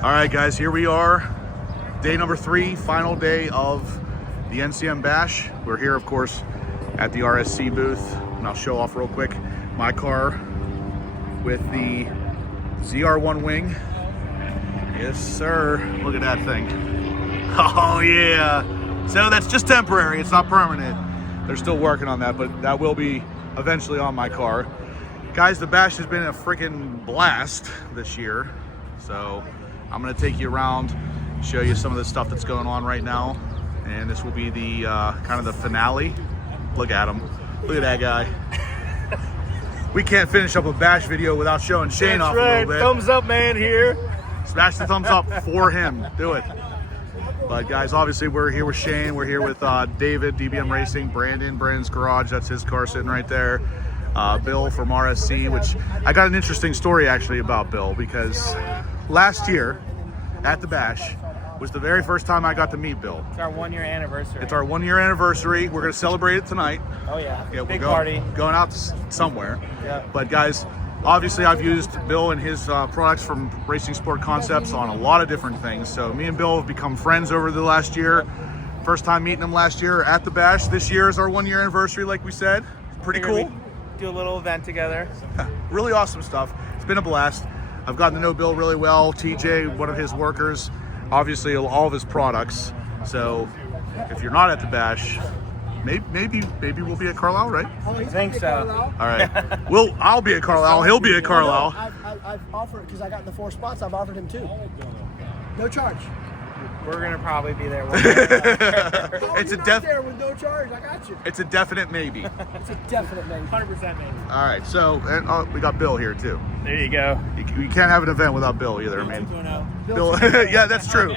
All right, guys, here we are. Day number 3, final day of the NCM Bash. We're here, of course, at the RSC booth. And I'll show off real quick my car with the ZR1 wing. Yes, sir. Look at that thing. Oh, yeah. So that's just temporary. It's not permanent. They're still working on that, but that will be eventually on my car. Guys, the Bash has been a freaking blast this year. So I'm going to take you around, show you some of the stuff that's going on right now. And this will be the kind of the finale. Look at him. Look at that guy. We can't finish up a Bash video without showing Shane off a little bit. Thumbs up, man, here. Smash the thumbs up for him. Do it. But guys, obviously we're here with Shane. We're here with David, DBM Racing, Brandon's garage. That's his car sitting right there. Bill from RSC, which I got an interesting story actually about Bill, because last year at the Bash was the very first time I got to meet Bill. It's our 1-year anniversary. It's our 1-year anniversary. We're going to celebrate it tonight. Oh yeah, we're big party. Going out somewhere. Yeah. But guys, obviously I've used Bill and his products from Racing Sport Concepts on a lot of different things. So me and Bill have become friends over the last year. First time meeting him last year at the Bash. This year is our 1-year anniversary, like we said. Pretty cool. Do a little event together. Really awesome stuff. It's been a blast. I've gotten to know Bill really well. TJ, one of his workers, obviously all of his products. So if you're not at the Bash, maybe we'll be at Carlisle, right? I think so. All right. I'll be at Carlisle. He'll be at Carlisle. I've offered, because I got in the 4 spots, I've offered him 2. No charge. We're gonna probably be there. It's a there with no charge. I got you. It's a definite maybe. It's a definite maybe. 100% maybe. All right. So and we got Bill here too. There you go. You can't have an event without Bill either. I mean, Bill. Yeah, that's true.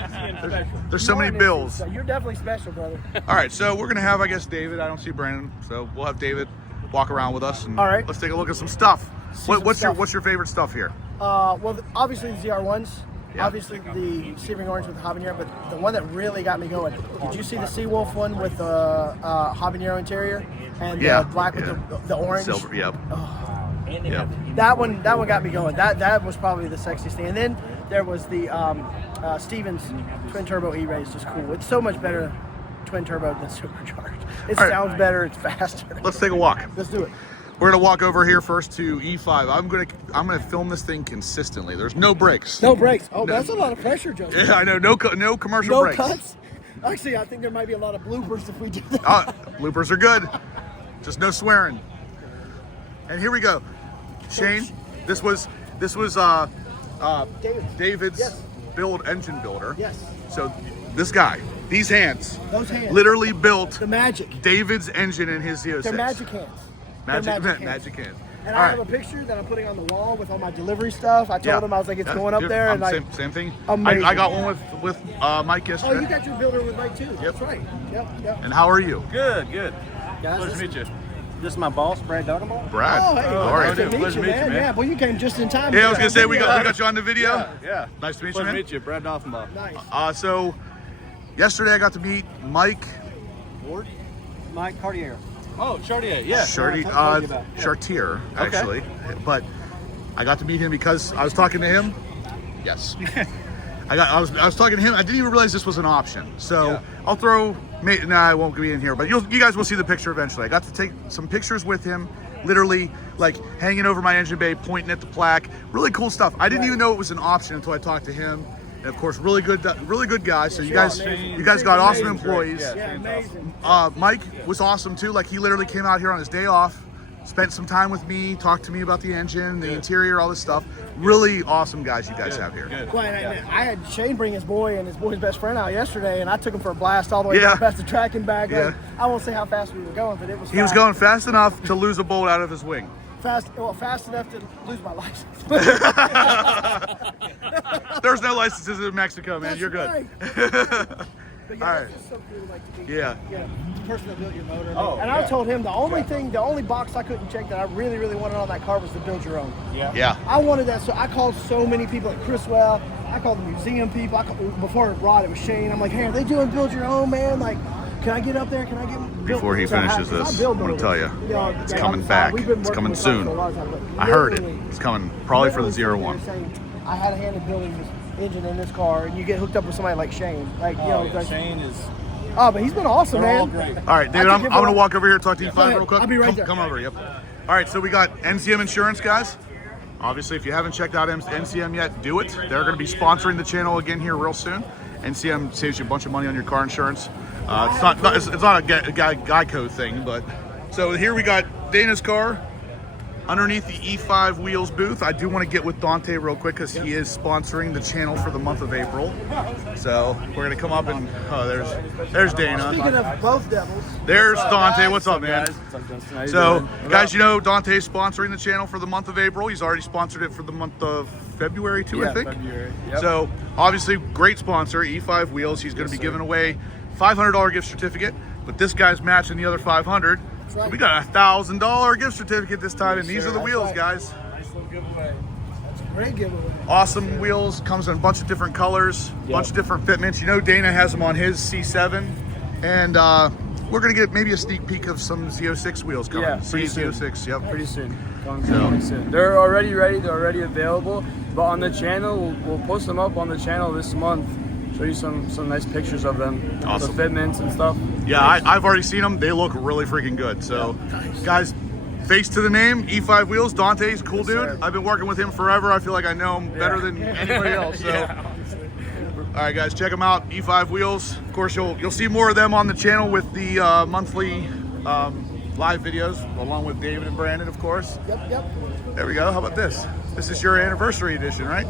There's so many Bills. You're definitely special, brother. All right. So we're gonna have, I guess, David. I don't see Brandon, so we'll have David walk around with us. And all right. Let's take a look at some stuff. What's your favorite stuff here? Well, obviously the ZR1s. Yeah. Obviously the Searing Orange with the habanero, but the one that really got me going, did you see the Seawolf one with the habanero interior and the black with the orange? Silver, yep. Oh. Yep. That one got me going. That was probably the sexiest thing. And then there was the Stevens twin turbo E-Race, just cool. It's so much better twin turbo than supercharged. It sounds better. It's faster. Let's take a walk. Let's do it. We're gonna walk over here first to E5. I'm gonna film this thing consistently. There's no brakes. No brakes. Oh, that's a lot of pressure, Joe. Yeah, I know. No commercial no brakes. No cuts. Actually, I think there might be a lot of bloopers if we do that. Bloopers are good. Just no swearing. And here we go. Shane, this was David's engine builder. Yes. So this guy, these hands, those hands, literally built the magic. David's engine in his Z06. They're magic hands. Magic hands. And I have a picture that I'm putting on the wall with all my delivery stuff. I told him, I was like, it's going up there. And same thing. Amazing. I got one with Mike yesterday. Oh, you got your builder with Mike too. Yep. That's right. Yep. And how are you? Good. Guys, Pleasure to meet you. This is my boss, Brad Dugganball. Brad. Oh, hey. How are Nice you? to meet you, man. Yeah, well, you came just in time. Yeah, I was going to say, we got you on the video. Yeah. Nice to meet you, Pleasure man. to meet you, Brad Dugganball. Nice. So, yesterday I got to meet Mike. Ward? Mike Cartier. Oh, Chartier, yeah. Chartier, actually. Okay. But I got to meet him because I was talking to him. Yes. I was talking to him. I didn't even realize this was an option. So I'll throw. I won't be in here, but you guys will see the picture eventually. I got to take some pictures with him, literally like hanging over my engine bay, pointing at the plaque. Really cool stuff. I didn't even know it was an option until I talked to him. And of course, really good guy. So you guys got awesome employees. Yeah, amazing. Mike was awesome too. Like he literally came out here on his day off, spent some time with me, talked to me about the engine, the interior, all this stuff. Really awesome guys you guys have here. Well, I had Shane bring his boy and his boy's best friend out yesterday, and I took him for a blast all the way past the track and back. Yeah. I won't say how fast we were going, but it was. He was going fast enough to lose a bolt out of his wing. Fast enough to lose my license. There's no licenses in Mexico, man. You're good. Right. But yeah, all right. it's just so cool, like, to be, Yeah. the person that built your motor. Oh, and I told him the only box I couldn't check that I really, really wanted on that car was to build your own. Yeah. I wanted that, so I called so many people, like Chriswell. I called the museum people. Before Rod, it was Shane. I'm like, hey, are they doing build your own, man? Like, can I get up there? Can I get Before he finishes this, I'm going to tell you, it's coming back. It's coming soon. I heard it. It's coming probably for the ZR1. I had a hand in building engine in this car, and you get hooked up with somebody like Shane. Like, you know, like, Shane is. oh, but he's been awesome, They're all man. great. All right, David, I'm going to walk over here and talk to you Go five ahead. real quick. I'll be right there. Come over, yep. All right, so we got NCM Insurance, guys. Obviously, if you haven't checked out NCM yet, do it. They're going to be sponsoring the channel again here real soon. NCM saves you a bunch of money on your car insurance. It's not a Geico thing, but so here we got Dana's car underneath the E5 Wheels booth. I do want to get with Dante real quick because he is sponsoring the channel for the month of April. So we're gonna come up and there's Dana. Speaking of both devils, There's Dante. What's up, man? What's up, Justin? How you So, doing? guys, you know Dante's sponsoring the channel for the month of April. He's already sponsored it for the month of February too, I think. February. Yep. So, obviously, great sponsor, E5 Wheels. He's going to be giving away $500 gift certificate, but this guy's matching the other $500. right. We got a $1,000 gift certificate this time, and these sir. are the That's wheels, right. guys. Nice little giveaway. great giveaway. Awesome wheels, comes in a bunch of different colors, bunch of different fitments. You know, Dana has them on his C7, and we're gonna get maybe a sneak peek of some Z06 wheels coming. Yeah, pretty soon. Z06, yep. Pretty soon. Coming soon. They're already ready. They're already available. But on the channel, we'll post them up on the channel this month. Show you some nice pictures of them. Awesome. The fitments and stuff. Yeah, I've already seen them. They look really freaking good. So, guys, face to the name, E5 Wheels. Dante's a cool dude. sir. I've been working with him forever. I feel like I know him better than anybody else. So. Yeah. All right, guys, check them out. E5 Wheels. Of course, you'll see more of them on the channel with the monthly live videos, along with David and Brandon, of course. Yep. There we go. How about this? This is your anniversary edition, right?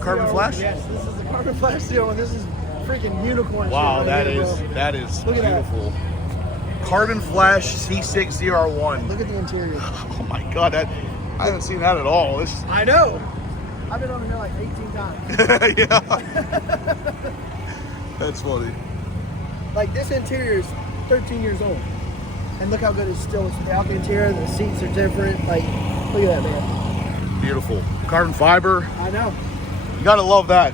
Carbon Flash? Yes, this is the Carbon Flash seal, and this is freaking unicorn. Wow, shit right that here, is bro. that is Look at that. beautiful. Carbon Flash C6 ZR1. Look at the interior. Oh my god, I haven't seen that at all. This, I know. I've been over here like 18 times. yeah. That's funny. Like, this interior is 13 years old. And look how good it's still. It's out the interior, the seats are different. Like, look at that, man. Beautiful. Carbon fiber. I know. You gotta love that.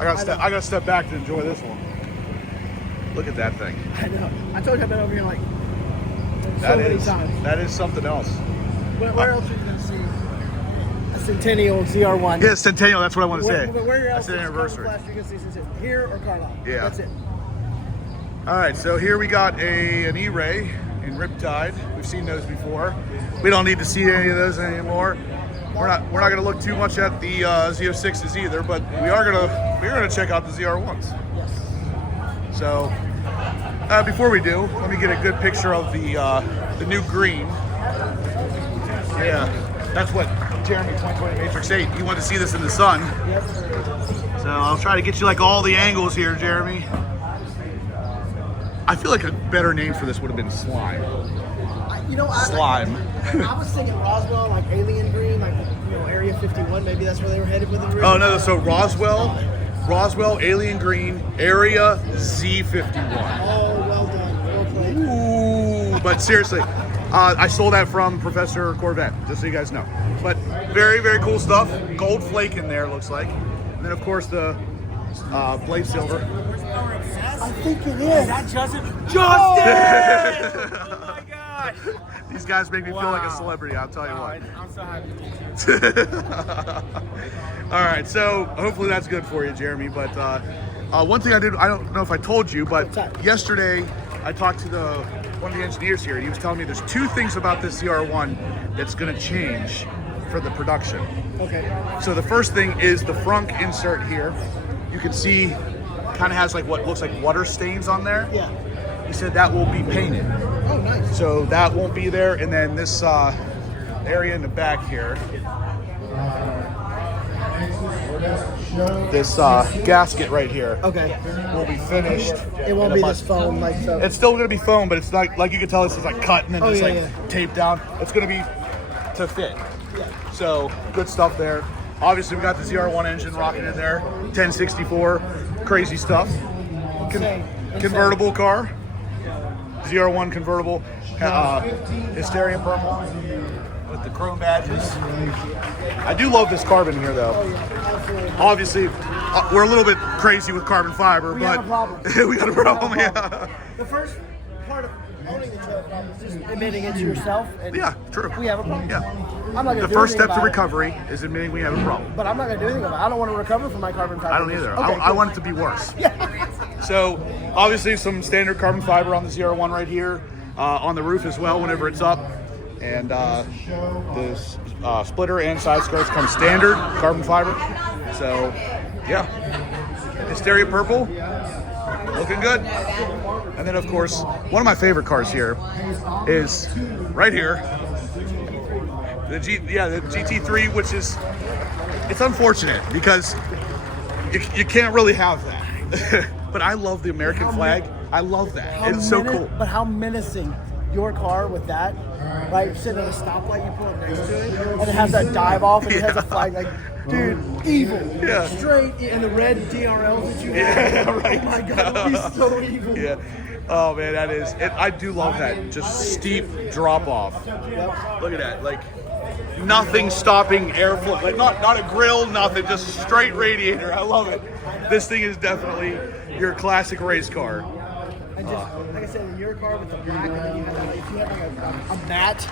I know. gotta step back to enjoy this one. Look at that thing. I know. I told you I've been over here like That so many is times. that is something else. Where else are you going to see a Centennial ZR1? Yeah, Centennial, that's what I want to say. Where else That's an is anniversary. Carbon Flash you're going to see Centennial? Here or Carlisle? Yeah. That's it. All right, so here we got an E-Ray in Riptide. We've seen those before. We don't need to see any of those anymore. We're not going to look too much at the Z06s either, but we're gonna check out the ZR1s. Yes. So before we do, let me get a good picture of the new green. Yeah, that's what Jeremy 2020 Matrix 8. You want to see this in the sun. Yep. So I'll try to get you like all the angles here, Jeremy. I feel like a better name for this would have been Slime. Slime. I was thinking Roswell, like alien green, like Area 51. Maybe that's where they were headed with it. Oh no, so Roswell, Alien Green, Area Z51. Oh, well done. Well played. Ooh, but seriously, I stole that from Professor Corvette, just so you guys know. But very, very cool stuff. Gold flake in there, looks like. And then, of course, the blade silver. I think it is. Justin! Oh my gosh! These guys make me feel like a Wow. celebrity, I'll tell you what. I'm so happy to meet you. All right, so hopefully that's good for you, Jeremy. But one thing I don't know if I told you, but yesterday I talked to one of the engineers here, and he was telling me there's two things about this ZR1 that's going to change for the production. Okay. So the first thing is the frunk insert here. You can see kind of has like what looks like water stains on there. Yeah. He said that will be painted. Oh, nice. So that won't be there. And then this area in the back here, this gasket right here Okay. will be finished. It won't in a be month. this foam like so. It's still going to be foam, but it's not like you can tell this is like cut and then Oh, just yeah, like yeah. taped down. It's going to be to fit. Yeah. So good stuff there. Obviously, we got the ZR1 engine rocking in there, 1064, crazy stuff. Insane. Convertible car, ZR1 convertible, Hysteria purple with the chrome badges. I do love this carbon here, though. Absolutely. Obviously, we're a little bit crazy with carbon fiber, We but have a problem. we got a problem. Yeah. The first part of owning the trailer problem is just admitting it to yourself. And Yeah, true. We have a problem. Yeah. I'm not gonna the do first anything step to about it. recovery is admitting we have a problem. But I'm not going to do anything about it. I don't want to recover from my carbon fiber. I don't either. Okay, I cool. want it to be worse. So obviously some standard carbon fiber on the ZR1 right here, on the roof as well whenever it's up. And this splitter and side skirts come standard carbon fiber. So yeah, Hysteria purple, looking good. And then of course, one of my favorite cars here is right here. The GT3, which is, it's unfortunate because you can't really have that. But I love the American flag. I love that. It's so cool. But how menacing your car with that, like sitting at a stoplight, you pull up next to it, and it has that dive off, and it has a flag, like, dude, evil. Yeah. Straight in the red DRLs that you have. Yeah, right. Oh my God, he's so evil. Yeah. Oh man, that is it. I do love that. Just steep drop off. Look at that. Like nothing stopping airflow. Like not a grill, nothing. Just straight radiator. I love it. This thing is definitely your classic race car. And just, like I said, in your car with the black, and then you have, like, if you have like a matte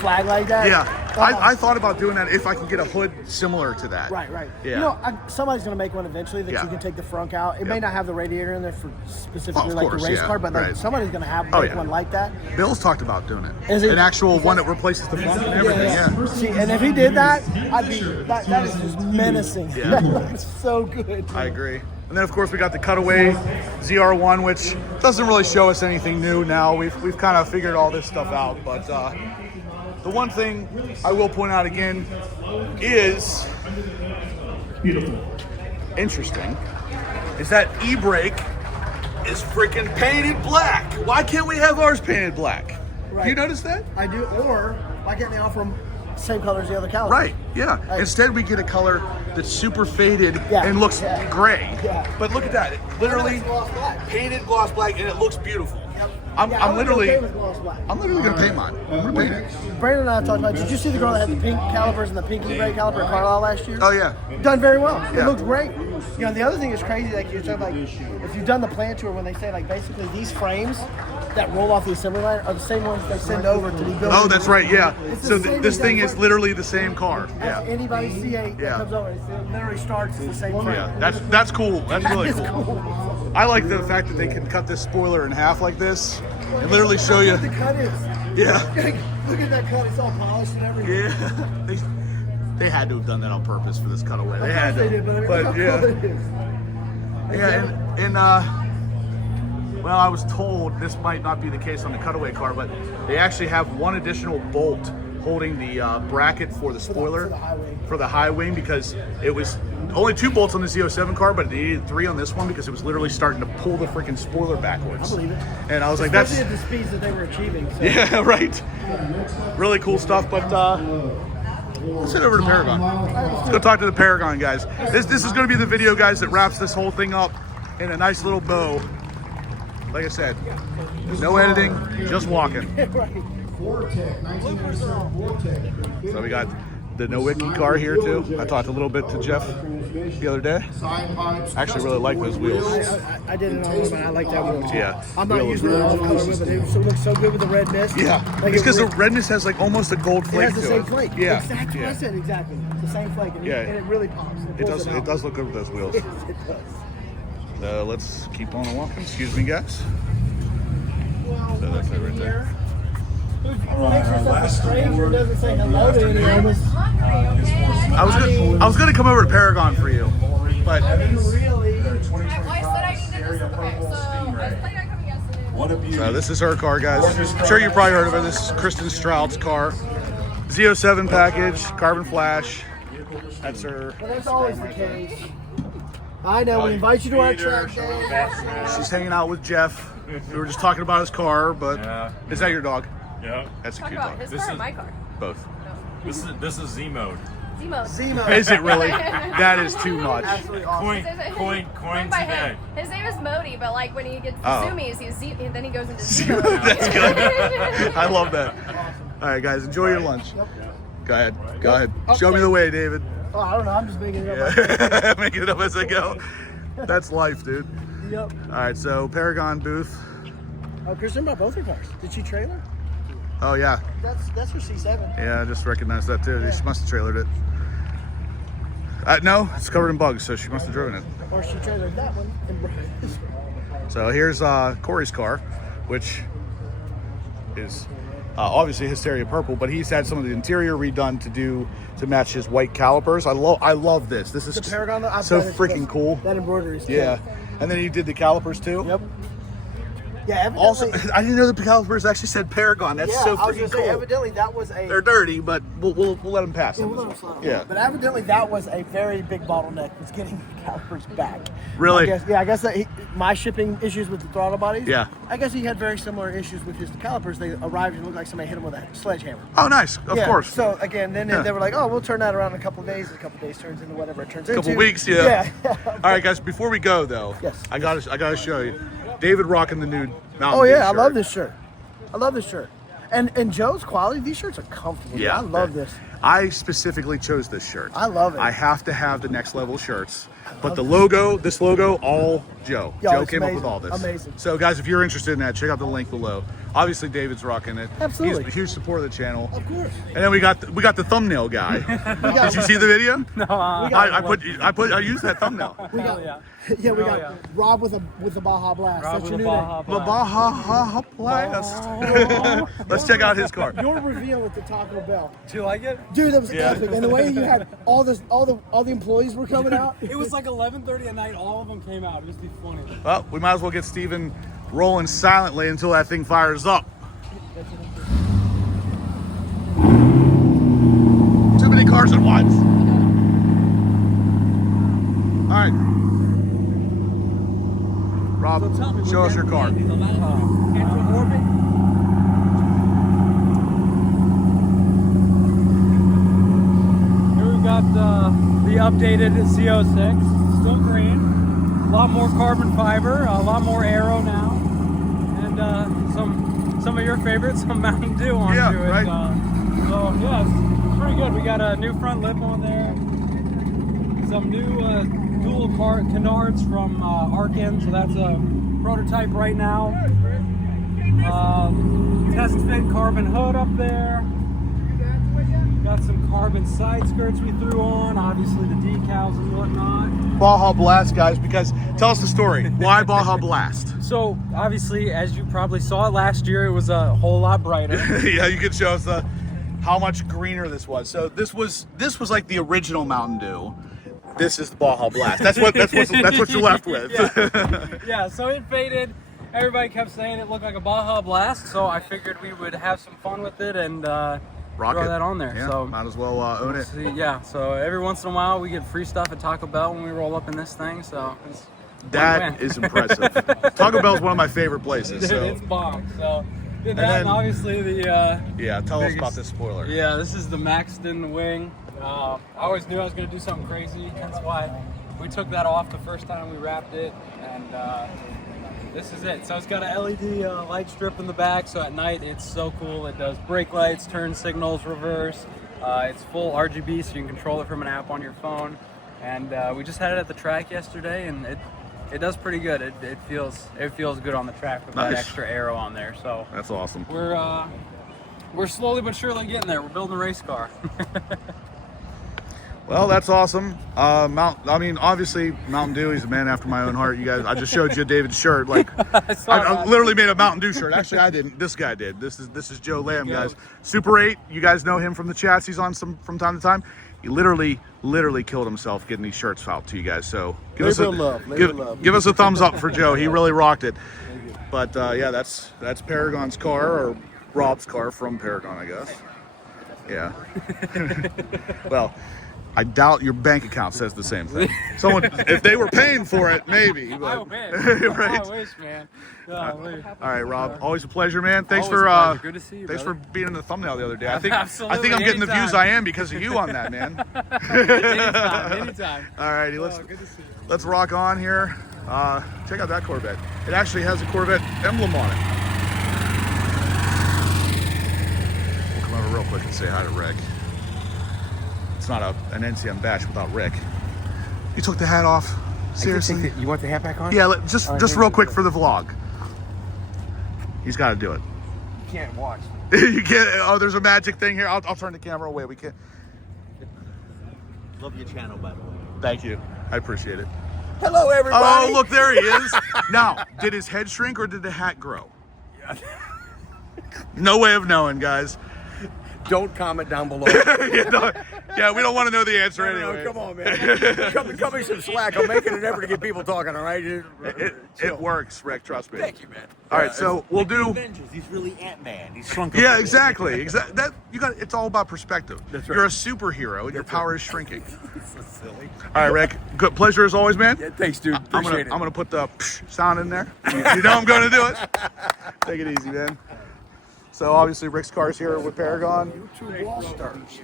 flag like that. Yeah, I thought about doing that if I could get a hood similar to that. Right. Yeah. You know, somebody's going to make one eventually that you can take the frunk out. It may not have the radiator in there for specifically like the race car, but like somebody's going to have one like that. Bill's talked about doing it. Is it an actual one that replaces the front and everything? Yeah. See, and if he did that, I'd be that is just menacing. Yeah. That's so good. I agree. And then of course we got the cutaway ZR1, which doesn't really show us anything new now. We've kind of figured all this stuff out, but the one thing I will point out again is interesting is that e-brake is freaking painted black. Why can't we have ours painted black? Right. You notice that? I do. Or why can't they offer them same color as the other caliper? Right, yeah. Instead we get a color that's super faded and looks gray. Yeah. But look at that. It literally painted gloss black and it looks beautiful. I'm literally gonna paint mine. I'm gonna paint it. Brandon and I talked about. Did you see the girl that had the pink calipers and the pink e-brake caliper at Carlisle last year? Oh yeah. Done very well. Yeah. It looks great. You know, the other thing is crazy. Like you're talking, like if you've done the plant tour, when they say like basically these frames that roll off the assembly line are the same ones they send over to be built. Oh, that's right. Yeah. So same this thing exact is literally the same car. As anybody C8 that comes over, it literally starts the same frame. Yeah. That's cool. That's really That is cool. I like the fact that they can cut this spoiler in half like this and literally show you. Look at the cut is. Yeah. Look at that cut. It's all polished and everything. Yeah. They had to have done that on purpose for this cutaway. They had to. They did, but But yeah. cool it is. Yeah, and well, I was told this might not be the case on the cutaway car, but they actually have one additional bolt holding the bracket for the spoiler for the high wing because it was only 2 bolts on the Z07 car, but it needed 3 on this one because it was literally starting to pull the freaking spoiler backwards. I believe it. And I was like, Especially that's at the speeds that they were achieving. So. yeah, right. Really cool stuff, but let's head over to Paragon. Let's go talk to the Paragon guys. This is going to be the video, guys, that wraps this whole thing up in a nice little bow. Like I said, no editing, just walking. So we got the Nowicki car here too. I talked a little bit to Jeff the other day. I actually really like those wheels. I did it on one, but I like that wheel too. Yeah. I'm not using it all the color, but it looks so good with the red mist. Yeah, Like it's because the redness has like almost a gold it flake has the to same it. flake. Yeah, Exactly. yeah. I said exactly. The same flake. And, and it really pops. It does look good with those wheels. It does. Let's keep on walking. Excuse me, guys. Well, So that's it right there. makes yourself a stranger doesn't say hello to any of us. I was gonna come over to Paragon for you, but Really? so this is her car, guys. I'm sure you probably heard of her. This is Kristen Stroud's car. Z07 package, carbon flash. That's her. Well, that's always the case. I know. We invite you to our track day. She's hanging out with Jeff. We were just talking about his car, but is that your dog? Yeah. That's a cute dog. His car or my car? Both. This is Z mode. Zemo. Is it really? That is too much. Absolutely awesome. Coin by today. him. His name is Modi, but like when he gets the Oh. zoomies, then he goes into Zemo. That's good. I love that. All right, guys, enjoy your lunch. Go ahead. Go ahead. Show me the way, David. Oh, I don't know. I'm just making it up. Making it up as I go. That's life, dude. Yep. All right, so Paragon booth. Oh, Kristen brought both her cars. Did she trailer? Oh yeah. That's her C7. Yeah, I just recognized that too. She must have trailered it. No, it's covered in bugs, so she must have driven it. Or she trailered that one and brought this one. So here's Corey's car, which is obviously Hysteria Purple, but he's had some of the interior redone to match his white calipers. I love this. This is The Paragon, so freaking cool. That embroidery is Yeah, cool. and then he did the calipers too. Yep. Yeah, evidently, Also, I didn't know the calipers actually said Paragon. That's so I was freaking gonna cool. say, evidently that was a. They're dirty, but we'll let them pass. Yeah, on we'll this let 'em one. slide. Yeah. But evidently that was a very big bottleneck, was getting the calipers back. Really? I guess that my shipping issues with the throttle bodies. Yeah. I guess he had very similar issues with his calipers. They arrived and looked like somebody hit him with a sledgehammer. Oh, nice. Of Yeah, course. So again, then Yeah. they were like, "Oh, we'll turn that around in a couple of days." And a couple of days turns into whatever it turns into. Couple weeks, yeah. Yeah. All right, guys. Before we go, though, Yes. I gotta show you, David rocking the new Mountain Oh Dew yeah, I shirt. love this shirt. I love this shirt. And Joe's quality, these shirts are comfortable. Yeah, I love this. I specifically chose this shirt. I love it. I have to have the next level shirts, but the logo, this logo, all Joe. Yo, Joe it's came up with amazing. all this. Amazing. So, guys, if you're interested in that, check out the link below. Obviously, David's rocking it. Absolutely. He's a huge supporter of the channel. Of course. And then we got the thumbnail guy. Did you see the video? No. I used that thumbnail. We got, we got Rob with a Baja Blast. That's your new name. The Baja Blast. Let's check out his car. Your reveal at the Taco Bell. Do you like it? Dude, that was epic. And the way you had all the employees were coming out. It was like 11:30 at night. All of them came out. It was funny. Well, we might as well get Steven rolling silently until that thing fires up. Too many cars at once. All right. Rob, show us your car. Here we've got the updated Z06, still green, a lot more carbon fiber, a lot more aero now, and some of your favorites, some Mountain Dew onto Yeah, it. right. So yeah, it's pretty good. We got a new front lip on there, some new dual canards from Arkin, so that's a prototype right now. Test fit carbon hood up there. Got some carbon side skirts we threw on, obviously the decals and whatnot. Baja Blast, guys, because tell us the story. Why Baja Blast? So obviously, as you probably saw last year, it was a whole lot brighter. Yeah, you could show us how much greener this was. So this was like the original Mountain Dew. This is the Baja Blast. That's what you're left with. Yeah, so it faded. Everybody kept saying it looked like a Baja Blast, so I figured we would have some fun with it and Rock throw it. that on there. Yeah, so might as well own it. see, yeah, so every once in a while we get free stuff at Taco Bell when we roll up in this thing, so it's That win-win. is impressive. Taco Bell is one of my favorite places. So It's bomb. So did that, then- and obviously the yeah, tell us biggest- about this spoiler. yeah, this is the Maxton wing. I always knew I was gonna do something crazy. That's why we took that off the first time we wrapped it, and this is it. So it's got a LED light strip in the back, so at night it's so cool. It does brake lights, turn signals, reverse. It's full RGB, so you can control it from an app on your phone. And we just had it at the track yesterday, and it does pretty good. It feels good on the track with that Nice. extra aero on there. So That's awesome. we're slowly but surely getting there. We're building a race car. Well, that's awesome. Obviously, Mountain Dew, he's a man after my own heart. You guys, I just showed you David's shirt. Like, I literally made a Mountain Dew shirt. Actually, I didn't. This guy did. This is Joe Lamb, guys. Super 8. You guys know him from the chats. He's on some from time to time. He literally killed himself getting these shirts out to you guys. So give us a thumbs up for Joe. He really rocked it. But yeah, that's Paragon's car, or Rob's car from Paragon, I guess. Yeah. Well, I doubt your bank account says the same thing. Someone, if they were paying for it, maybe. But, I wish. right. I wish, man. All right, Rob. Always a pleasure, man. Thanks Always for a pleasure. Good to see you, thanks brother. for being in the thumbnail the other day. I think Absolutely. I'm getting the views Anytime. I am because of you on that, man. Anytime. All righty, Good to see you. let's rock on here. Check out that Corvette. It actually has a Corvette emblem on it. We'll come over real quick and say hi to Rick. It's not an NCM Bash without Rick. You took the hat off. Seriously? You want the hat back on? Yeah, just real quick for the vlog. He's got to do it. You can't watch. You can't. Oh, there's a magic thing here. I'll turn the camera away. We can't. Love your channel, by the way. Thank you. I appreciate it. Hello, everybody. Oh, look, there he is. Now, did his head shrink or did the hat grow? No way of knowing, guys. Don't comment down below. Yeah, we don't want to know the answer No, anyway. come on, man. Cut me some slack. I'm making an effort to get people talking, all right? It works, Rick. Trust me. Thank you, man. All right, so we'll do. Avengers. He's really Ant-Man. He's shrunk. Yeah, exactly. That you got. It's all about perspective. That's right. You're a superhero, and your power is shrinking. so silly. All right, Rick. Good pleasure as always, man. Yeah, thanks, dude. Appreciate it. I'm gonna put the sound in there. You know I'm gonna do it. Take it easy, man. So obviously Rick's car's here with Paragon. YouTube wall stars.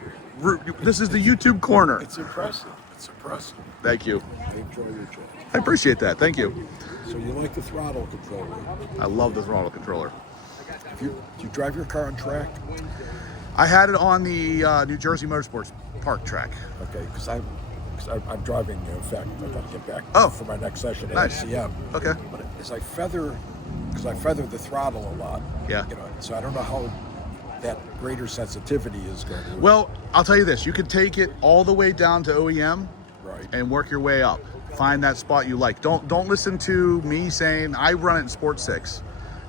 This is the YouTube corner. It's impressive. It's impressive. Thank you. I enjoy your channel. I appreciate that. Thank you. So you like the throttle controller? I love the throttle controller. Do you drive your car on track? I had it on the New Jersey Motorsports Park track. Okay, because I'm driving. In fact, I got to get back for my next session at Nice. NCM. Okay. But as I feather the throttle a lot. Yeah. You know, so I don't know how that greater sensitivity is going to. Well, I'll tell you this. You could take it all the way down to OEM Right. and work your way up. Find that spot you like. Don't listen to me saying I run it in Sport 6.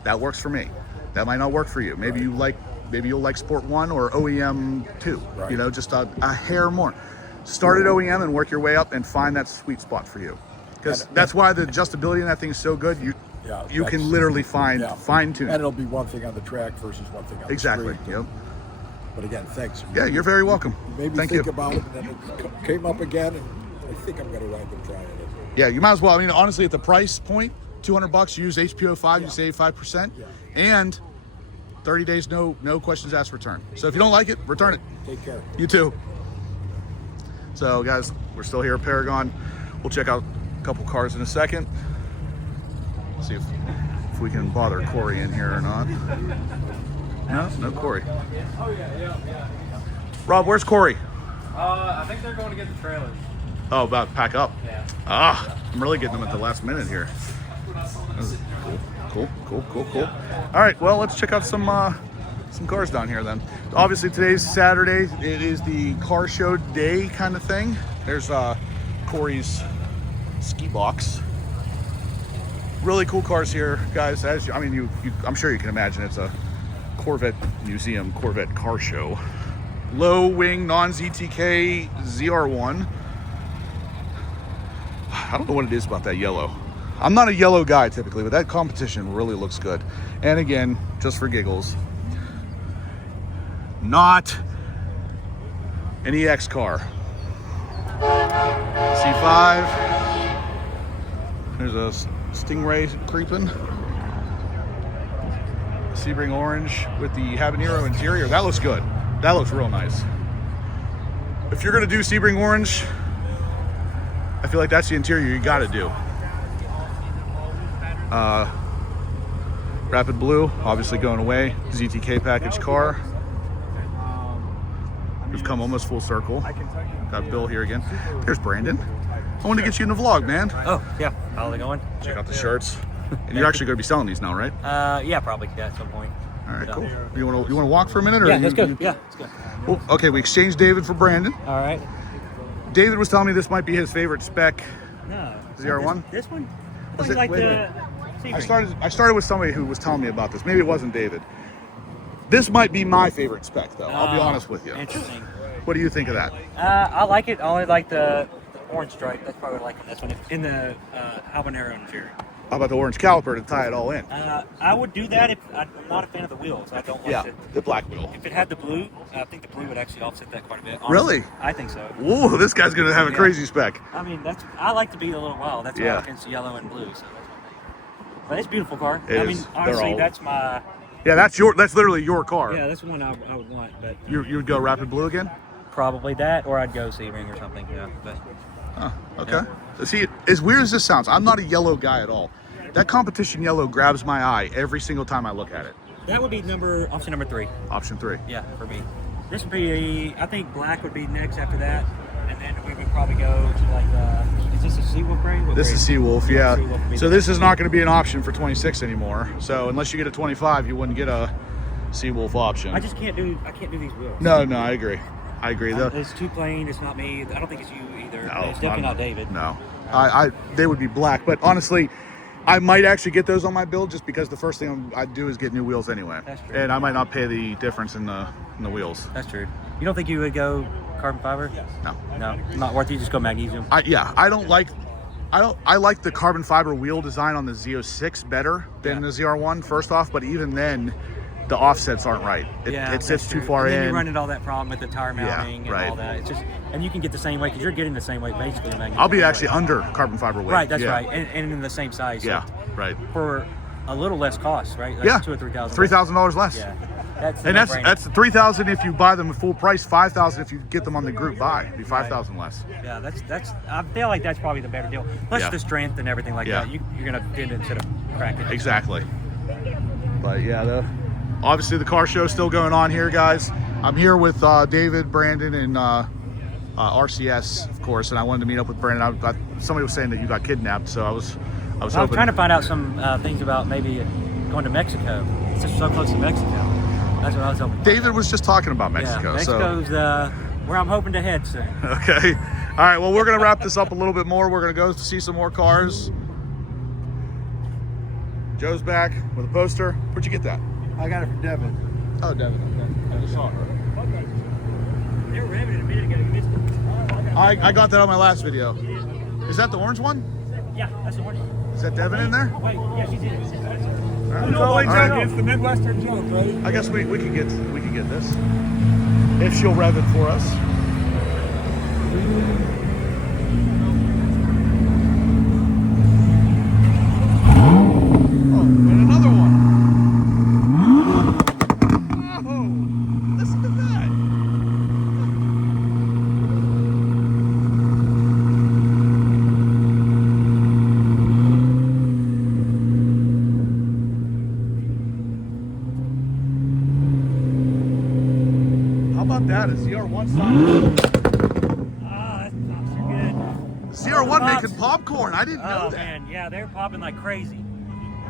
That works for me. That might not work for you. Maybe you'll like Sport 1 or OEM 2. Right. You know, just a hair more. Start at OEM and work your way up and find that sweet spot for you. Because that's why the adjustability in that thing is so good. You can literally fine tune. And it'll be one thing on the track versus one thing on the Exactly. street. Yep. But again, thanks. Yeah, you're very welcome. You made me Thank think you. about it, and then it came up again, and I think I'm going to ride and try it. Yeah, you might as well. I mean, honestly, at the price point, $200, you use HPO5, you save 5%, and 30 days, no questions asked, return. So if you don't like it, return it. Take care. You too. So guys, we're still here at Paragon. We'll check out a couple cars in a second. See if we can bother Corey in here or not. No Corey. Rob, where's Corey? I think they're going to get the trailers. Oh, about to pack up. Yeah. I'm really getting them at the last minute here. Cool. All right, well, let's check out some cars down here then. Obviously, today's Saturday. It is the car show day kind of thing. There's Corey's ski box. Really cool cars here, guys. I'm sure you can imagine it's a Corvette museum, Corvette car show. Low wing, non-ZTK ZR1. I don't know what it is about that yellow. I'm not a yellow guy typically, but that competition really looks good. And again, just for giggles, not an EX car. C5. There's a Stingray creeping. Sebring orange with the habanero interior. That looks good. That looks real nice. If you're gonna do Sebring orange, I feel like that's the interior you gotta do. Rapid blue, obviously going away. ZTK package car. We've come almost full circle. Got Bill here again. There's Brandon. I want to get you in the vlog, man. Oh, yeah. How's it going? Check out the shirts. And you're actually going to be selling these now, right? Yeah, probably. Yeah, at some point. All right, So. cool. You want to walk for a minute? Or Yeah, let's go. Yeah, let's go. Well, okay, we exchanged David for Brandon. All right. David was telling me this might be his favorite spec. No. ZR1? This one? Was I it- like wait a the minute. I started with somebody who was telling me about this. Maybe it wasn't David. This might be my favorite spec, though. I'll be honest with you. Interesting. What do you think of that? I like it. I only like the orange stripe. That's probably what I like this one. In the habanero interior. How about the orange caliper to tie it all in? I would do that if I'm not a fan of the wheels. I don't like the black wheel. If it had the blue, I think the blue would actually offset that quite a bit. Honestly. Really? I think so. Whoa, this guy's going to have a crazy spec. I mean, I like to be a little wild. That's why Yeah. I'm against yellow and blue. So but it's a beautiful car. It I is. mean, They're honestly, all- that's my. Yeah, that's literally your car. Yeah, that's one I would want, but You would go rapid blue again? probably that, or I'd go Sebring or something. Yeah, but Okay. See, as weird as this sounds, I'm not a yellow guy at all. That competition yellow grabs my eye every single time I look at it. that would be option number 3. Option 3. Yeah, for me. This would be, I think black would be next after that, and then we would probably go to like, is this a Seawolf gray? What This gray? is Seawolf, yeah. Seawolf would be So the this next is not going to be an option for 26 anymore. So unless you get a 25, you wouldn't get a Seawolf option. I can't do these wheels. No, I agree. It's too plain. It's not me. I don't think it's you either. No, It's definitely not David. No, they would be black. But honestly, I might actually get those on my build just because the first thing I'd do is get new wheels anyway. That's true. And I might not pay the difference in the wheels. That's true. You don't think you would go carbon fiber? No. No, not worth it. You just go magnesium. I like the carbon fiber wheel design on the Z06 better than the ZR1, first off, but even then, the offsets aren't right. It sits too far and then in. you run into all that problem with the tire mounting and all that. It's just, and you can get the same weight because you're getting the same weight basically. In magnesium. I'll be actually under carbon fiber weight. Right, that's right, and in the same size. Yeah, so right. For a little less cost, right? Like yeah, $2,000 or $3,000. $3,000 less. Yeah, that's $3,000 if you buy them at full price. $5,000 if you get them on the group buy. It'd be $5,000 less. Yeah, that's. I feel like that's probably the better deal. Plus the strength and everything like that. You're gonna tend instead of cracking. Exactly. But yeah, obviously the car show's still going on here, guys. I'm here with David, Brandon, and RCS, of course. And I wanted to meet up with Brandon. Somebody was saying that you got kidnapped, so I was hoping. trying to find out some things about maybe going to Mexico. It's just so close to Mexico. That's what I was hoping. David was just talking about Mexico. Yeah, Mexico's where I'm hoping to head soon. Okay. All right. Well, we're gonna wrap this up a little bit more. We're gonna go see some more cars. Joe's back with a poster. Where'd you get that? I got it from Devin. Oh, Devin. Okay. I just saw it. They were revving it a minute ago. You missed it. I got that on my last video. Is that the orange one? Yeah, that's the one. Is that Devin in there? Wait, yeah, she's in it. All right. It's the Midwestern joke, right? I guess we could get this if she'll rev it for us. Oh, and another one. Oh, listen to that. How about that? A ZR1 style. That pops are good. ZR1 making popcorn. I didn't know Oh that. man, yeah, they're popping like crazy.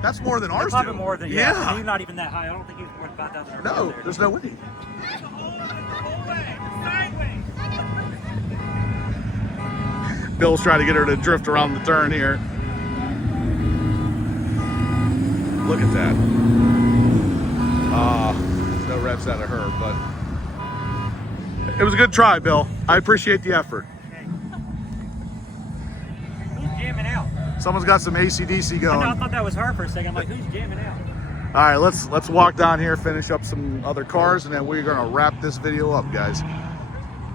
That's more than They're ours popping do. more than yeah. He's not even that high. I don't think he was more than 5,000. No, there's no way. Bill's trying to get her to drift around the turn here. Look at that. No revs out of her, but it was a good try, Bill. I appreciate the effort. Who's jamming out? Someone's got some AC/DC I going. thought that was her for a second. I'm like, who's jamming out? All right, let's walk down here, finish up some other cars, and then we're gonna wrap this video up, guys.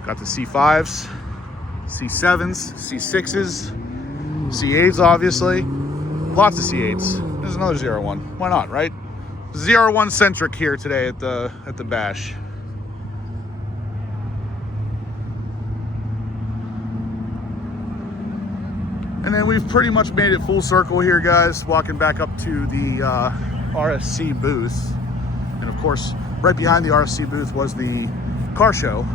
Got the C5s, C7s, C6s, C8s, obviously. Lots of C8s. There's another ZR1. Why not, right? ZR1 centric here today at the Bash. And then we've pretty much made it full circle here, guys. Walking back up to the RSC booth. And of course, right behind the RSC booth was the car show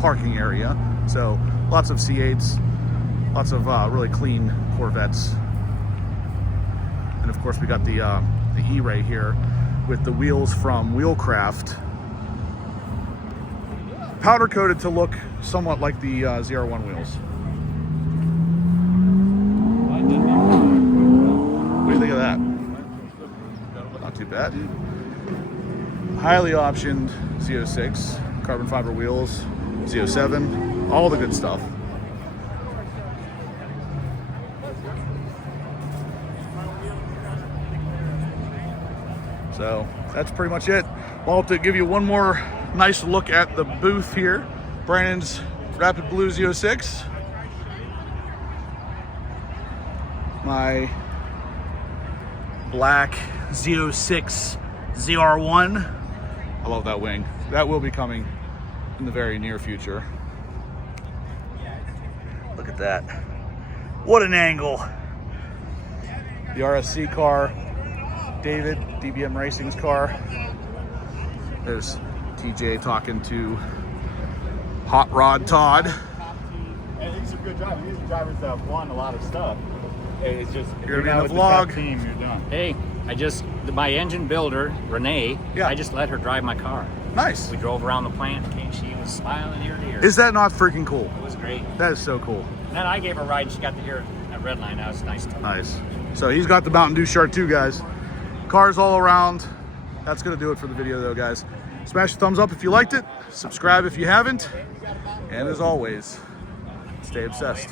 parking area. So lots of C8s, lots of really clean Corvettes. And of course, we got the E-Ray here with the wheels from Wheelcraft, powder coated to look somewhat like the ZR1 wheels. What do you think of that? Not too bad. Highly optioned Z06, carbon fiber wheels, Z07, all the good stuff. So that's pretty much it. I'll have to give you one more nice look at the booth here. Brandon's Rapid Blue Z06. My black Z06 ZR1. I love that wing. That will be coming in the very near future. Look at that. What an angle. The RSC car. David, DBM Racing's car. There's TJ talking to Hot Rod Todd. And he's a good driver. These are drivers that have won a lot of stuff. It's just if You're gonna be not in the with top vlog. team, you're done. Hey, my engine builder, Renee, Yeah. I just let her drive my car. Nice. We drove around the plant, and she was smiling ear to ear. Is that not freaking cool? It was great. That is so cool. And then I gave her a ride, and she got to hear at Redline. That was nice. Nice. So he's got the Mountain Dew shirt too, guys. Cars all around. That's gonna do it for the video though, guys. Smash the thumbs up if you liked it. Subscribe if you haven't. And as always, stay obsessed.